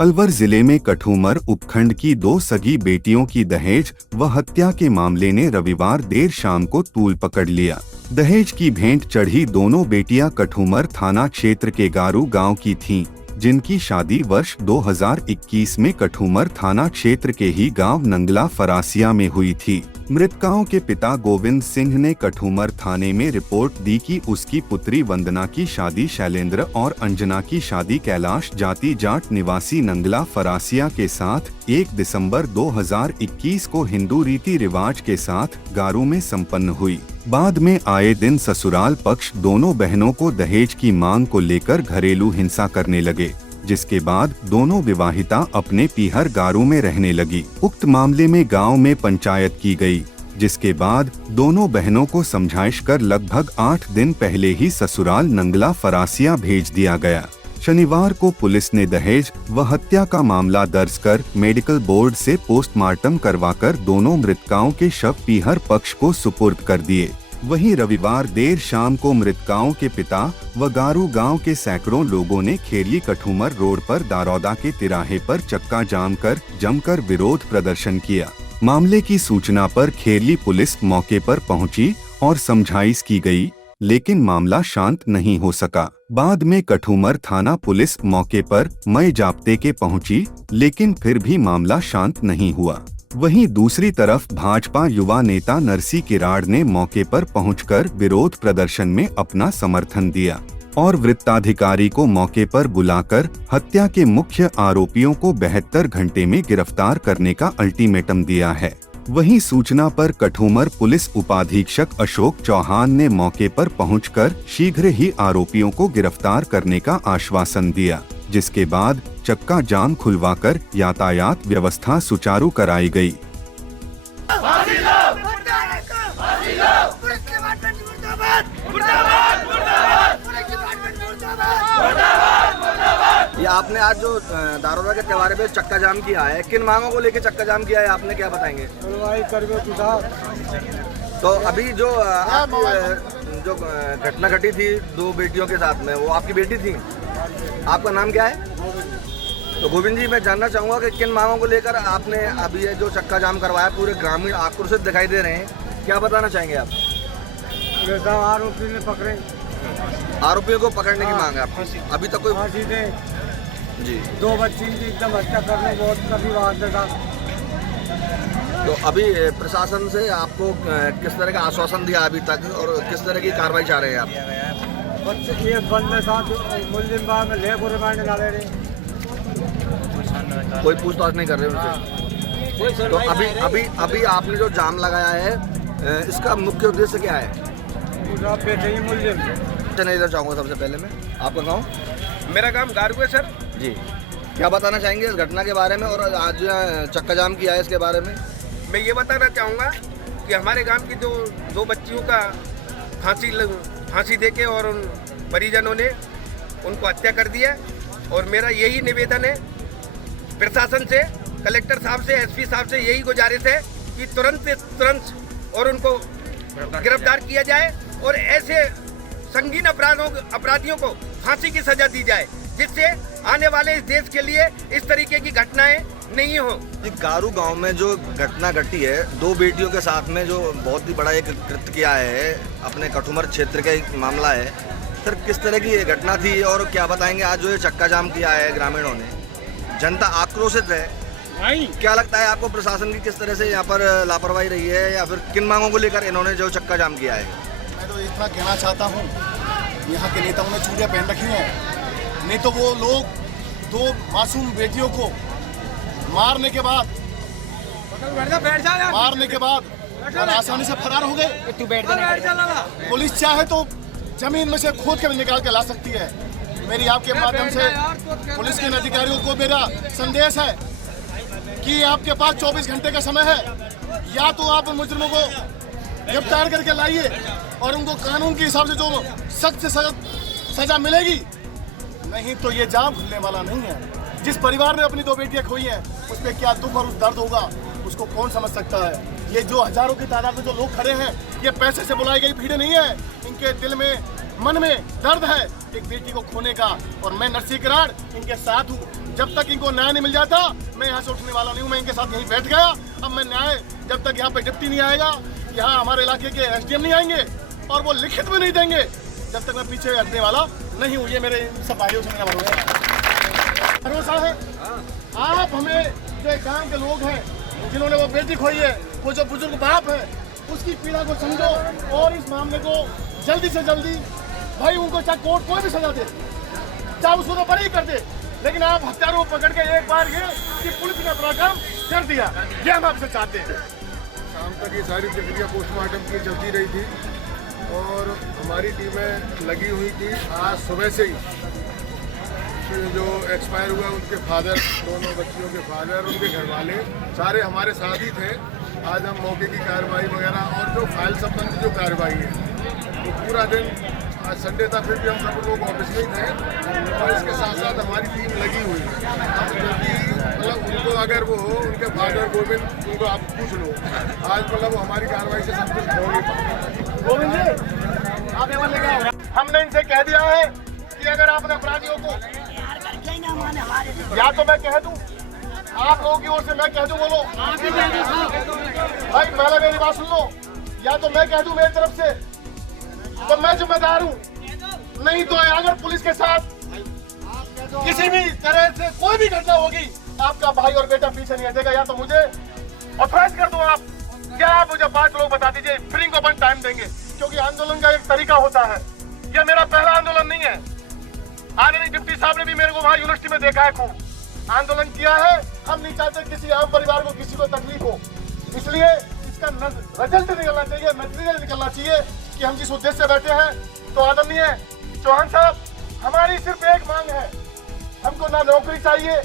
अलवर जिले में कठूमर उपखंड की 2 सगी बेटियों की दहेज व हत्या के मामले ने रविवार देर शाम को तूल पकड़ लिया। दहेज की भेंट चढ़ी दोनों बेटियां कठूमर थाना क्षेत्र के गारू गांव की थीं, जिनकी शादी वर्ष 2021 में कठूमर थाना क्षेत्र के ही गांव नंगला फरासिया में हुई थी। मृतकाओं के पिता गोविंद सिंह ने कठूमर थाने में रिपोर्ट दी कि उसकी पुत्री वंदना की शादी शैलेंद्र और अंजना की शादी कैलाश जाति जाट निवासी नंगला फरासिया के साथ 1 दिसंबर 2021 को हिंदू रीति रिवाज के साथ गारू में संपन्न हुई। बाद में आए दिन ससुराल पक्ष दोनों बहनों को दहेज की मांग को लेकर घरेलू हिंसा करने लगे, जिसके बाद दोनों विवाहिता अपने पीहर गारू में रहने लगी। उक्त मामले में गांव में पंचायत की गई, जिसके बाद दोनों बहनों को समझाइश कर लगभग 8 दिन पहले ही ससुराल नंगला फरासिया भेज दिया गया। शनिवार को पुलिस ने दहेज व हत्या का मामला दर्ज कर मेडिकल बोर्ड से पोस्टमार्टम करवाकर दोनों मृतकाओं के शव पीहर पक्ष को सुपुर्द कर दिए। वहीं रविवार देर शाम को मृतकाओं के पिता व गारू गांव के सैकड़ों लोगों ने खेरली कठूमर रोड पर दारोदा के तिराहे पर चक्का जाम कर जमकर विरोध प्रदर्शन किया। मामले की सूचना पर खेरली पुलिस मौके पर पहुंची और समझाइश की गई, लेकिन मामला शांत नहीं हो सका। बाद में कठूमर थाना पुलिस मौके पर मई जाप्ते के पहुंची, लेकिन फिर भी मामला शांत नहीं हुआ। वहीं दूसरी तरफ भाजपा युवा नेता नरसी किराड़ ने मौके पर पहुंचकर विरोध प्रदर्शन में अपना समर्थन दिया और वृत्ताधिकारी को मौके पर बुलाकर हत्या के मुख्य आरोपियों को 72 घंटे में गिरफ्तार करने का अल्टीमेटम दिया है। वहीं सूचना पर कठूमर पुलिस उपाधीक्षक अशोक चौहान ने मौके पर पहुंचकर शीघ्र ही आरोपियों को गिरफ्तार करने का आश्वासन दिया, जिसके बाद चक्का जाम खुलवाकर यातायात व्यवस्था सुचारू कराई गई। ये आपने आज जो दारोदा के त्योहार पे चक्का जाम किया है, किन मांगों को लेके चक्का जाम किया है, आपने क्या बताएंगे? तो अभी जो जो घटना घटी थी 2 बेटियों के साथ में, वो आपकी बेटी थी, आपका नाम क्या है? तो गोविंद जी, मैं जानना चाहूँगा कि किन मांगों को लेकर आपने अभी ये जो चक्का जाम करवाया, पूरे ग्रामीण आक्रोशित दिखाई दे रहे हैं, क्या बताना चाहेंगे आप? आरोपी ने पकड़े, आरोपियों को पकड़ने की मांग है आपकी? अभी तक कोई फांसी दे जी 2 बच्ची की एकदम हत्या करने बहुत कभी बात था। तो अभी प्रशासन से आपको किस तरह का आश्वासन दिया अभी तक और किस तरह की कार्रवाई चाह रहे हैं आप? बच्चे एक बंदे साथ मुस्लिम बाग में ले रिमांड ला ले रहे, कोई पूछताछ नहीं कर रहे उनसे। तो अभी आपने जो जाम लगाया है, इसका मुख्य उद्देश्य क्या है? मुस्लिम इधर चाहूँगा सबसे पहले मैं, आपका गाँव? मेरा काम गारू है सर जी, क्या बताना चाहेंगे इस घटना के बारे में और आज चक्का जाम किया है इसके बारे में? मैं ये बताना चाहूँगा कि हमारे गांव की जो 2 बच्चियों का फांसी देके और उन परिजनों ने उनको हत्या कर दिया, और मेरा यही निवेदन है प्रशासन से, कलेक्टर साहब से, एसपी साहब से यही गुजारिश है कि तुरंत और उनको गिरफ्तार किया जाए और ऐसे संगीन अपराधियों को फांसी की सजा दी जाए, जिससे आने वाले इस देश के लिए इस तरीके की घटनाएं नहीं हो। गारू गांव में जो घटना घटी है 2 बेटियों के साथ में, जो बहुत ही बड़ा एक कृत्य किया है, अपने कठूमर क्षेत्र का एक मामला है सर, किस तरह की ये घटना थी और क्या बताएंगे? आज जो ये चक्का जाम किया है ग्रामीणों ने, जनता आक्रोशित है, क्या लगता है आपको प्रशासन की किस तरह से यहाँ पर लापरवाही रही है, या फिर किन मांगों को लेकर इन्होंने जो चक्का जाम किया है? मैं तो इतना कहना चाहता हूँ, यहाँ के नेताओं ने चूड़ियाँ पहन रखी हैं, नहीं तो वो लोग 2 मासूम बेटियों को मारने के बाद और आसानी से फरार हो गए। पुलिस चाहे तो जमीन में से खोद के भी निकाल के ला सकती है। मेरी आपके माध्यम से पुलिस के अधिकारियों को मेरा संदेश है कि आपके पास 24 घंटे का समय है, या तो आप मुजरिमों को गिरफ्तार करके लाइए और उनको कानून के हिसाब से जो सख्त से सख्त सजा मिलेगी, नहीं तो ये जाम खुलने वाला नहीं है। जिस परिवार ने अपनी 2 बेटियां खोई हैं, उस पर क्या दुख और दर्द होगा, उसको कौन समझ सकता है। ये जो हजारों की तादाद में जो लोग खड़े हैं, ये पैसे से बुलाई गई भीड़ नहीं है, इनके दिल में मन में दर्द है एक बेटी को खोने का, और मैं नरसी किराड़ इनके साथ हूँ। जब तक इनको न्याय नहीं मिल जाता मैं यहाँ से उठने वाला नहीं हूँ। मैं इनके साथ यहीं बैठ गया। अब मैं न्याय जब तक यहाँ पे डिप्टी नहीं आएगा, यहाँ हमारे इलाके के SDM नहीं आएंगे और वो लिखित में नहीं देंगे, जब तक मैं पीछे हटने वाला नहीं हूँ। ये मेरे सब भाइयों से मेरा भरोसा है। आप हमें जो गांव के लोग हैं जिन्होंने वो बेटी खोई है, वो जो बुजुर्ग बाप है, उसकी पीड़ा को समझो और इस मामले को जल्दी से जल्दी भाई उनको चाहे कोर्ट कोई भी सजा दे, चाहे उसको तो बरी कर दे, लेकिन आप हत्यारों को पकड़ के एक बार ये कि पुलिस ने अपना काम कर दिया, ये हम आपसे चाहते हैं। शाम तक ये सारी प्रक्रिया पोस्टमार्टम की चलती रही थी और हमारी टीमें लगी हुई थी। आज सुबह से ही जो एक्सपायर हुआ उनके फादर, दोनों बच्चियों के फादर, उनके घर वाले सारे हमारे साथ ही थे। आज हम मौके की कार्रवाई वगैरह और जो फाइल संबंधी जो कार्रवाई है तो पूरा दिन, आज संडे था फिर भी हम सब लोग ऑफिस में ही थे और इसके साथ साथ हमारी टीम लगी हुई है। हम जल्दी मतलब उनको अगर वो हो, उनके फादर गोविंद, उनको आप पूछ लो, आज मतलब वो हमारी कार्रवाई से संतुष्ट होंगे। गोविंद जी आप यहाँ लेके आओ। हमने इनसे कह दिया है कि अगर आपने अपराधियों को, या तो मैं कह दूं, आप लोगों की ओर से मैं कह दूं, बोलो भाई पहले मेरी बात सुन लो, या तो मैं कह दूं मेरी तरफ से तो मैं जिम्मेदार हूं, नहीं तो अगर पुलिस के साथ किसी भी तरह से कोई भी घटना होगी आपका भाई और बेटा पीछे नहीं हटेगा। या तो मुझे ऑथराइज कर दो आप, या आप मुझे 5 लोग बता दीजिए, फिर इनको अपन टाइम देंगे, क्योंकि आंदोलन का एक तरीका होता है। यह मेरा पहला आंदोलन नहीं है। आदरणीय डिप्टी साहब ने भी मेरे को वहां यूनिवर्सिटी में देखा है, खूब आंदोलन किया है। हम नहीं चाहते किसी आम परिवार को किसी को तकलीफ हो, इसलिए इसका रिजल्ट निकलना चाहिए, मटेरियल निकलना चाहिए कि हम जिस उद्देश्य से बैठे हैं। तो आदरणीय चौहान साहब, हमारी सिर्फ एक मांग है, हमको ना नौकरी चाहिए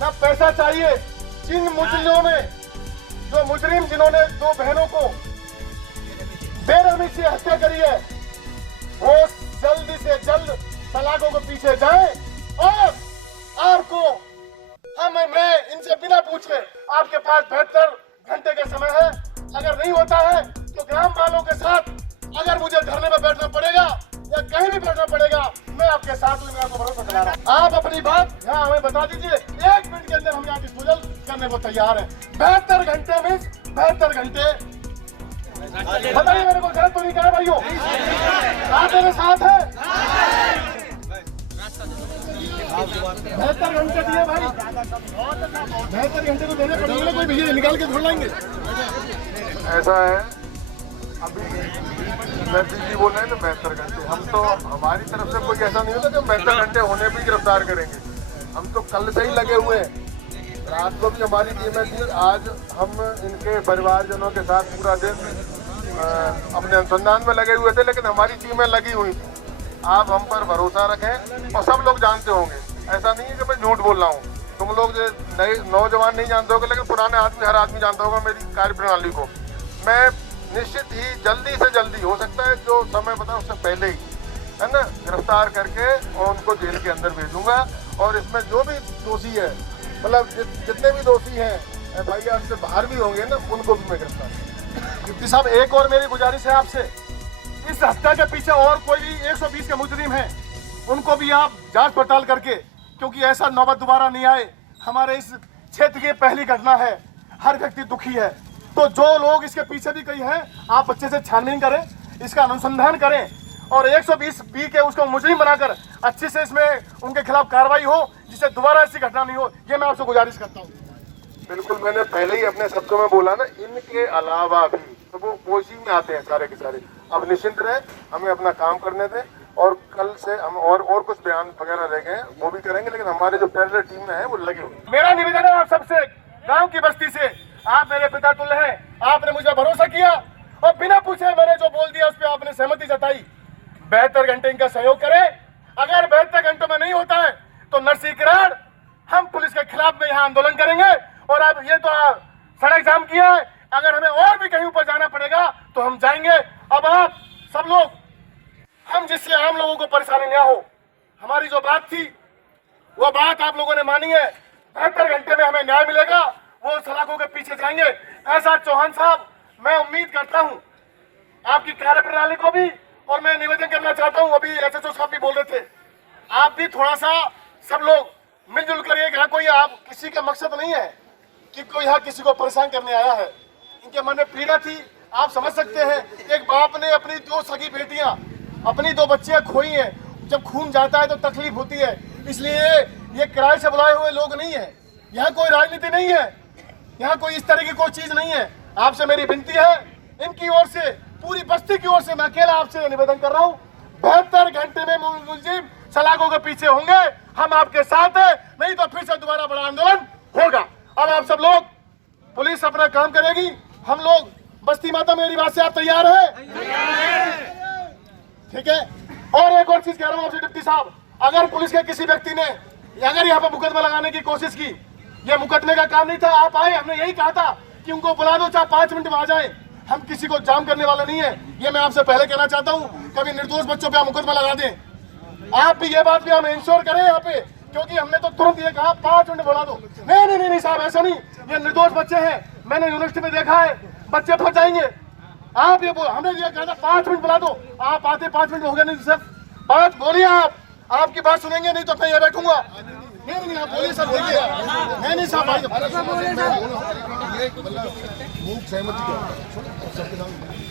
ना पैसा चाहिए। जिन मुजरिमों में, जो मुजरिम जिन्होंने 2 बहनों को बेरहमी से हत्या करी है, वो जल्दी से जल्द सलाखों को पीछे जाए और आपको मैं इनसे बिना पूछे, आपके पास 72 घंटे का समय है, अगर नहीं होता है तो ग्राम वालों के साथ अगर मुझे धरने में बैठना पड़ेगा या कहीं भी बैठना पड़ेगा, मैं आपके साथ हूँ, मैं आपको भरोसा दिला रहा हूँ। आप अपनी बात यहाँ हमें बता दीजिए, 1 मिनट के अंदर हम यहाँ डिस्पोजल करने को तैयार हैं। 72 घंटे में 72 घंटे बताइए मेरे को, गलत तो नहीं कहा भाइयों? आप मेरे साथ है? 72 घंटे दिए भाई, 72 घंटे तो देने पड़ेंगे, कोई भैया निकाल के छोड़ लाएंगे। ऐसा है, अभी नजदीक जी बोल रहे हैं तो 72 घंटे, हम तो हमारी तरफ से कोई ऐसा नहीं होता कि 72 घंटे होने पर गिरफ्तार करेंगे। हम तो कल से ही लगे हुए हैं, रात को भी हमारी टीमें थी। आज हम इनके परिवारजनों के साथ पूरा दिन अपने अनुसंधान में लगे हुए थे, लेकिन हमारी टीमें लगी हुई थी। आप हम पर भरोसा रखें और सब लोग जानते होंगे, ऐसा नहीं है कि मैं झूठ बोल रहा हूँ। तुम लोग जो नए नौजवान नहीं जानते होगे, लेकिन पुराने आदमी, हर आदमी जानता होगा मेरी कार्यप्रणाली को। मैं निश्चित ही जल्दी से जल्दी, हो सकता है जो समय बता उससे पहले ही, है ना, गिरफ्तार करके और उनको जेल के अंदर भेजूंगा। और इसमें जो भी दोषी है, मतलब जितने भी दोषी हैं FIR से बाहर भी होंगे ना, उनको भी मैं गिरफ्तार। डिप्टी साहब, एक और मेरी गुजारिश है आपसे, इस हत्या के पीछे और कोई भी 120 के मुजरिम हैं, उनको भी आप जांच पड़ताल करके, क्योंकि ऐसा नौबत दोबारा नहीं आए। हमारे इस क्षेत्र की पहली घटना है, हर व्यक्ति दुखी है। तो जो लोग इसके पीछे भी कई हैं, आप अच्छे से छानबीन करें, इसका अनुसंधान करें और 120 बी के उसको मुजरिम बनाकर अच्छे से इसमें उनके खिलाफ कार्रवाई हो, जिससे दोबारा ऐसी घटना नहीं हो। ये मैं आपसे गुजारिश करता हूँ। बिल्कुल, मैंने पहले ही अपने शब्दों में बोला ना, इनके अलावा भी तो वो कोशी में आते हैं सारे के सारे। अब निश्चिंत रहे, हमें अपना काम करने दें और कल से हम और कुछ बयान वगैरह रह गए वो भी करेंगे, लेकिन हमारे जो टेरर टीम में है वो लगे हुए। मेरा निवेदन है आप सबसे, गांव की बस्ती से, आप मेरे पिता तुल्य हैं, आपने मुझे भरोसा किया और बिना पूछे मैंने जो बोल दिया उस पर आपने सहमति जताई। 72 घंटे इनका सहयोग करें। अगर 72 घंटों में नहीं होता है तो नरसिंहगढ़ हम पुलिस के खिलाफ में यहाँ आंदोलन करेंगे। और अब ये तो सड़क जाम किया है, अगर हमें और भी कहीं ऊपर जाना पड़ेगा तो हम जाएंगे। अब आप सब लोग, हम जिससे आम लोगों को परेशानी न हो, हमारी जो बात थी वो बात आप लोगों ने मानी है। 72 घंटे में हमें न्याय मिलेगा, वो सलाखों के पीछे जाएंगे। ऐसा चौहान साहब, मैं उम्मीद करता हूं आपकी कार्यप्रणाली को भी, और मैं निवेदन करना चाहता हूं, अभी SHO साहब भी बोल रहे थे, आप भी थोड़ा सा सब लोग मिलजुल कर एक, यहाँ कोई आप किसी का मकसद नहीं है कि कोई यहाँ किसी को परेशान करने आया है। इनके मन में पीड़ा थी, आप समझ सकते हैं। एक बाप ने अपनी 2 सगी बेटियां, अपनी 2 बच्चियां खोई हैं। जब खून जाता है तो तकलीफ होती है, इसलिए ये किराए से बुलाए हुए लोग नहीं है। यहाँ कोई राजनीति नहीं है, यहाँ कोई इस तरह की कोई चीज नहीं है। आपसे मेरी विनती है, इनकी ओर से, पूरी बस्ती की ओर से मैं अकेला आपसे निवेदन कर रहा हूँ, 72 घंटे में मुलजिम सलाखों के पीछे होंगे। हम आपके साथ हैं, नहीं तो फिर से दोबारा बड़ा आंदोलन होगा। अब आप सब लोग, पुलिस अपना काम करेगी, हम लोग बस्ती माता, मेरी बात से आप तैयार हैं? ठीक है। और एक और चीज कह रहा हूँ आपसे डिप्टी साहब, अगर पुलिस के किसी व्यक्ति ने अगर यहाँ पर मुकदमा लगाने की कोशिश की, ये मुकदमे का काम नहीं था। आप आए, हमने यही कहा था कि उनको बुला दो, चाहे 5 मिनट में आ जाए। हम किसी को जाम करने वाले नहीं है, ये मैं आपसे पहले कहना चाहता हूँ। कभी निर्दोष बच्चों पे आप मुकदमा लगा दें, आप भी ये बात भी हम इंश्योर करें यहाँ पे, क्योंकि हमने तो तुरंत ये कहा 5 मिनट बुला दो। नहीं साहब, ऐसा नहीं, ये निर्दोष बच्चे हैं, मैंने यूनिवर्सिटी में देखा है, बच्चे फंस जाएंगे। आप ये हमने ये कहा था 5 मिनट बुला दो, आप आते 5 मिनट हो गए नहीं सर। 5 बोलिए आप, आपकी बात सुनेंगे, नहीं तो मैं ये बैठूंगा। नहीं आप बोलिए सर, देखिए। नहीं साहब भाई,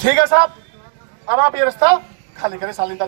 ठीक है साहब, अब आप ये रास्ता खाली करें सालिंदा।